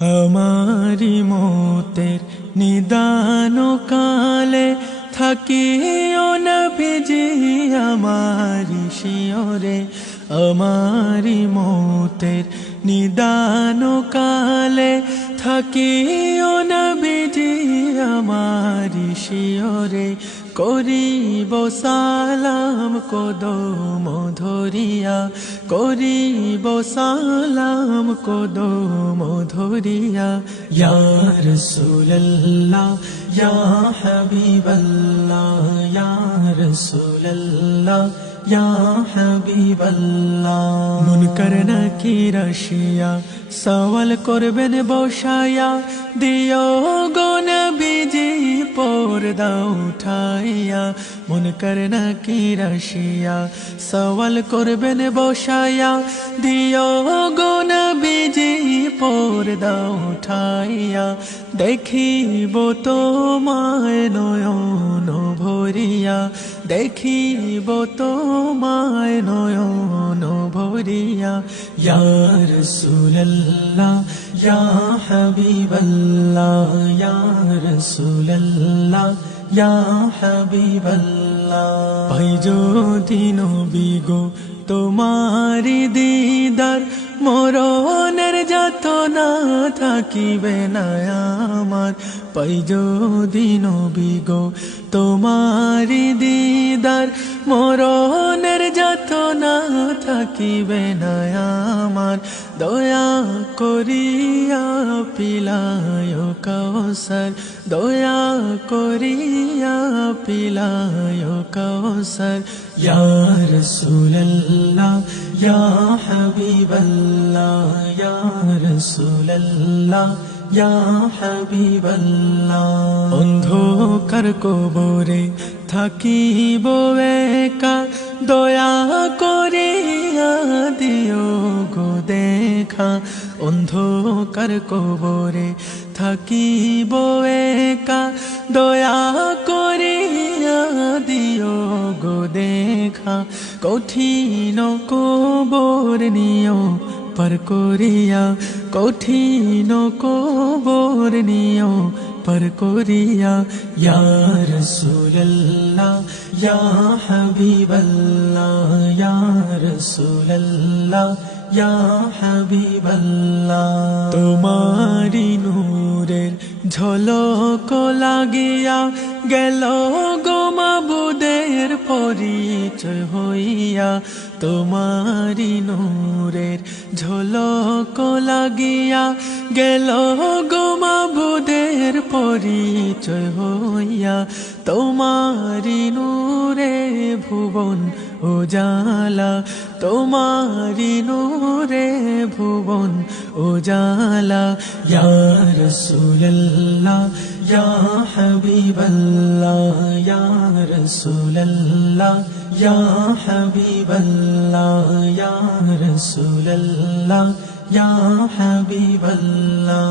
আমারি মতের নিদান কালে থাকিও নবীজি আমারি শিয়রে। আমারি মতের নিদান কালে থাকিও নবীজি আমারি শিয়রে। করিব সালাম কদম ধরিয়া, করিব সালাম কদম ধরিয়া। ইয়া রাসূলুল্লাহ ইয়া হাবিবাল্লাহ, ইয়া রাসূলুল্লাহ ইয়া হাবিবাল্লাহ। মুনকার নাকির আসিয়া সওয়াল করবেন বসায়া, দিও গো নবীজি পর্দা উঠাইয়া। মুনকার নাকির আসিয়া সওয়াল করবেন বসায়া, দিও গো নবীজি পর্দা উঠাইয়া। দেখিব তোমায় নয়ন ভরিয়া, দেখিব তোমায় নয়ন ভরিয়া। ইয়া রাসূলুল্লাহ ইয়া হাবিবাল্লাহ, ইয়া রাসূলুল্লাহ ইয়া হাবিবাল্লাহ। পাই যদি নবী গো তোমারি দিদার, মরণের যাতনা থাকিবে না আমার। পাই যদি নবী গো তোমারি দিদার, মরণের যাতনা থাকিবে না আমার। দয়া করিয়া পিলায় কাউসার, দয়া করিয়া পিলায় কাউসার। ইয়া রাসূলুল্লাহ ইয়া হাবিবাল্লাহ, ইয়া রাসূলুল্লাহ ইয়া হাবিবাল্লাহ। অন্ধকার কবরে থাকিব একা, দয়া করিয়া দিও গো দেখা। অন্ধকার কবরে থাকিব একা, দয়া করিয়া দিও গো দেখা। কঠিন কবর নিও পার করিয়া, কঠিন কবর নিও পার করিয়া। ইয়া রাসূলুল্লাহ ইয়া হাবিবাল্লাহ, ইয়া রাসূলুল্লাহ ইয়া হাবিবাল্লাহ। তোমারি নূরের ঝলক লাগিয়া গেল গো মাবুদের পরিচয় হইয়া। তোমারি নূরের ঝলক লাগিয়া গেল গো মাবুদের পরিচয় হইয়া। তোমারি নূরে ভুবন উজালা, তোমারি নূরে ভুবন উজালা। ইয়া রাসূলুল্লাহ ইয়া হাবিবাল্লাহ, ইয়া রাসূলুল্লাহ ইয়া হাবিবাল্লাহ, ইয়া রাসূলুল্লাহ ইয়া হাবিবাল্লাহ।